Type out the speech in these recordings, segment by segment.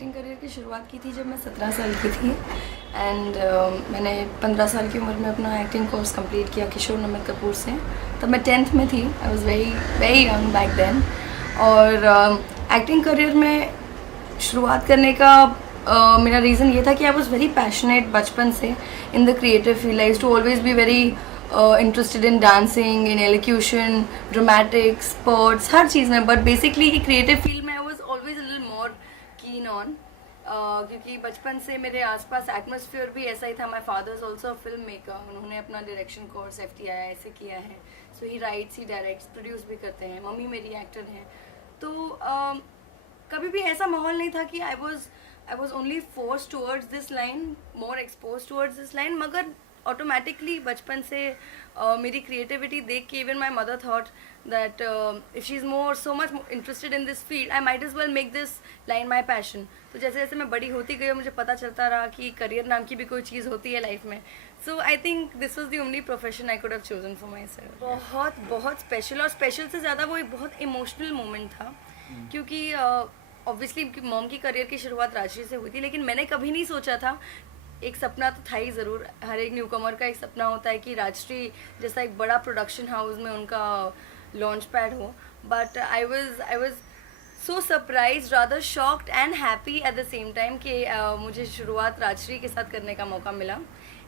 Acting career की शुरुआत की थी जब मैं 17 साल की थी एंड मैंने 15 साल की उम्र में अपना एक्टिंग कोर्स कंप्लीट किया किशोर नमक कपूर से। तब मैं 10th में थी। I was very very young back then. और एक्टिंग करियर में शुरुआत करने का मेरा रीज़न ये था कि आई वॉज़ वेरी पैशनेट बचपन से in the creative field. I used to always be very interested in dancing, in elocution, dramatics, sports, हर चीज़ में। बट बेसिकली क्रिएटिव फील्ड में I was always a little more keen on, क्योंकि बचपन से मेरे आसपास एटमोसफियर भी ऐसा ही था। My father is also film maker, उन्होंने अपना डायरेक्शन कोर्स FTI से किया है। So he writes, he directs, produce भी करते हैं। मम्मी मेरी एक्टर हैं। तो कभी भी ऐसा माहौल नहीं था कि I was only force towards this line, more expose towards this line. मगर ऑटोमेटिकली बचपन से मेरी क्रिएटिविटी देख के even my mother thought that if she is more so much interested in this field, I might as well make this line my passion. तो जैसे जैसे मैं बड़ी होती गई मुझे पता चलता रहा कि करियर नाम की भी कोई चीज़ होती है लाइफ में। So I think this was the only profession I could have chosen for myself. बहुत बहुत स्पेशल, और स्पेशल से ज़्यादा वो एक बहुत इमोशनल मोमेंट था, क्योंकि ऑब्वियसली मॉम की करियर की शुरुआत राजश्री से हुई थी, लेकिन मैंने कभी नहीं सोचा था। एक सपना तो था ही ज़रूर, हर एक न्यू कमर का एक सपना होता है कि राजश्री जैसा एक बड़ा प्रोडक्शन हाउस में उनका लॉन्च पैड हो। But I was so surprise, rather shocked and happy at the same time कि मुझे शुरुआत राजश्री के साथ करने का मौका मिला।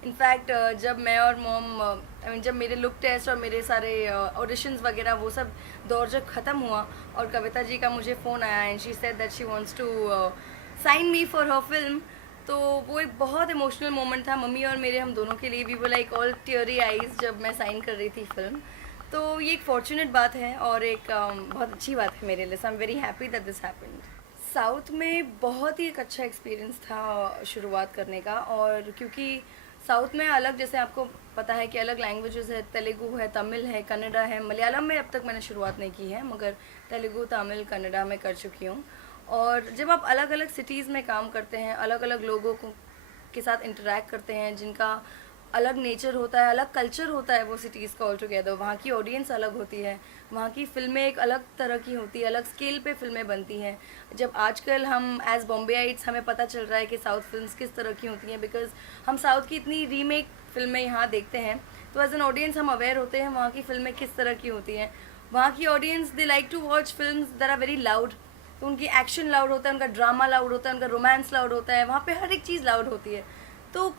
इनफैक्ट जब मैं और मॉम जब मेरे लुक टेस्ट और मेरे सारे ऑडिशंस वगैरह वो सब दौर जब ख़त्म हुआ और कविता जी का मुझे फ़ोन आया and she said that she wants to sign me for her film, तो वो एक बहुत इमोशनल मोमेंट था मम्मी और मेरे, हम दोनों के लिए भी। वो लाइक ऑल टीयरी आइज जब मैं साइन कर रही थी फिल्म। तो ये एक फॉर्चुनेट बात है और एक बहुत अच्छी बात है मेरे लिए। So I am very happy that this happened. South में बहुत ही एक अच्छा एक्सपीरियंस था शुरुआत करने का, और क्योंकि साउथ में अलग, जैसे आपको पता है कि अलग लैंग्वेजेस है, तेलुगु है, तमिल है, कन्नड़ा है, मलयालम में अब तक मैंने शुरुआत नहीं की है, मगर तेलुगु, तमिल, कन्नड़ा में कर चुकी हूँ। और जब आप अलग अलग सिटीज़ में काम करते हैं, अलग अलग लोगों को के साथ इंटरेक्ट करते हैं जिनका अलग नेचर होता है, अलग कल्चर होता है वो सिटीज़ का ऑल टुगेदर, वहाँ की ऑडियंस अलग होती है, वहाँ की फिल्में एक अलग तरह की होती है, अलग स्केल पे फिल्में बनती हैं। जब आजकल हम एज बॉम्बेइट्स हमें पता चल रहा है कि साउथ फिल्म्स किस तरह की होती हैं, बिकॉज हम साउथ की इतनी रीमेक फिल्में यहाँ देखते हैं, तो एज एन ऑडियंस हम अवेयर होते हैं वहाँ की फिल्में किस तरह की होती हैं। वहाँ की audience they like to watch film that are very loud, तो उनकी एक्शन लाउड होता है, उनका ड्रामा लाउड होता है, उनका रोमांस लाउड होता है, वहाँ पे हर एक चीज़ लाउड होती है। तो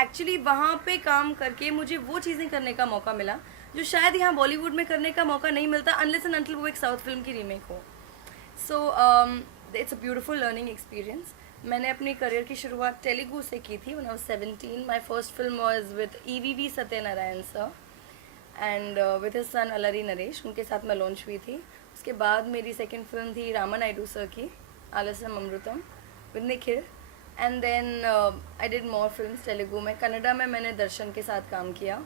एक्चुअली वहाँ पे काम करके मुझे वो चीज़ें करने का मौका मिला जो शायद यहाँ बॉलीवुड में करने का मौका नहीं मिलता अनलेस एंड अनटिल वो एक साउथ फिल्म की रीमेक हो। So it's a beautiful learning experience. मैंने अपनी करियर की शुरुआत तेलुगु से की थी when I was 17। My first film was with EVV Satyanarayana sir and with his son Allari Naresh, उनके साथ मैं लॉन्च हुई थी। उसके बाद मेरी सेकंड फिल्म थी रामा नायडू सर की Alasyam Amrutham with Nikhil, and then I did more films Telugu में। कन्नड़ा में मैंने दर्शन के साथ काम किया,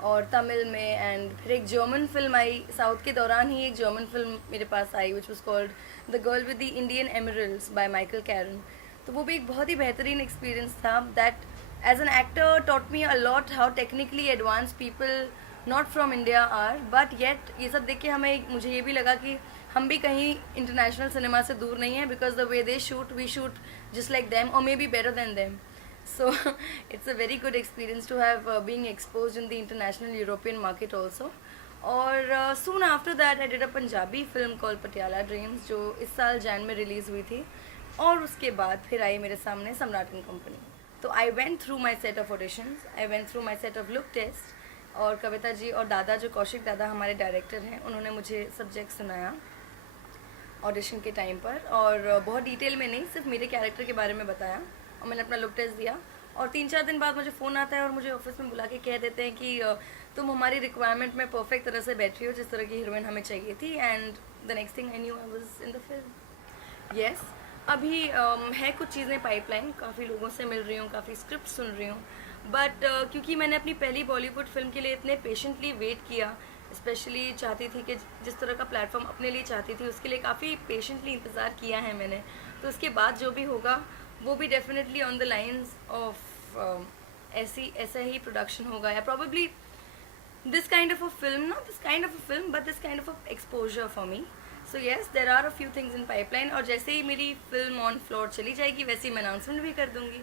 और तमिल में, एंड फिर एक जर्मन फिल्म आई साउथ के दौरान ही। एक जर्मन फिल्म मेरे पास आई which was called the girl with the Indian emeralds by Michael Karen. तो वो भी एक बहुत ही बेहतरीन एक्सपीरियंस था that as an actor taught me a lot how technically advance people not from India are, but yet ये सब देख के मुझे ये भी लगा कि हम भी कहीं इंटरनेशनल सिनेमा से दूर नहीं है, because the way they shoot we shoot just like them or maybe better than them. So it's a very good experience to have being exposed in the international European market also. और soon after that I did a Punjabi film called Patiala Dreams जो इस साल जैन में release हुई थी, और उसके बाद फिर आई मेरे सामने सम्राट एंड कंपनी। तो I went through my set of auditions, I went through my set of look test, और कविता जी और दादा जो कौशिक दादा हमारे डायरेक्टर हैं उन्होंने मुझे सब्जेक्ट सुनाया ऑडिशन के टाइम पर, और बहुत डिटेल में नहीं, सिर्फ मेरे कैरेक्टर के बारे में बताया, और मैंने अपना लुक टेस्ट दिया। और 3-4 दिन बाद मुझे फ़ोन आता है और मुझे ऑफिस में बुला के कह देते हैं कि तुम हमारी रिक्वायरमेंट में परफेक्ट तरह से बैठी हो, जिस तरह की हीरोइन हमें चाहिए थी। And the next thing I knew I was in the film. Yes, अभी है कुछ चीज़ें पाइपलाइन, काफ़ी लोगों से मिल रही हूँ, काफ़ी स्क्रिप्ट सुन रही हूँ, बट क्योंकि मैंने अपनी पहली बॉलीवुड फिल्म के लिए इतने पेशेंटली वेट किया, स्पेशली चाहती थी कि जिस तरह का प्लेटफॉर्म अपने लिए चाहती थी उसके लिए काफ़ी पेशेंटली इंतज़ार किया है मैंने, तो उसके बाद जो भी होगा वो भी definitely on the lines of ऐसा ही प्रोडक्शन होगा, या probably this kind of a film, not this kind of a film but this kind of a exposure for me. So yes, there are a few things in pipeline, और जैसे ही मेरी film on floor चली जाएगी वैसे ही मैं announcement भी कर दूँगी.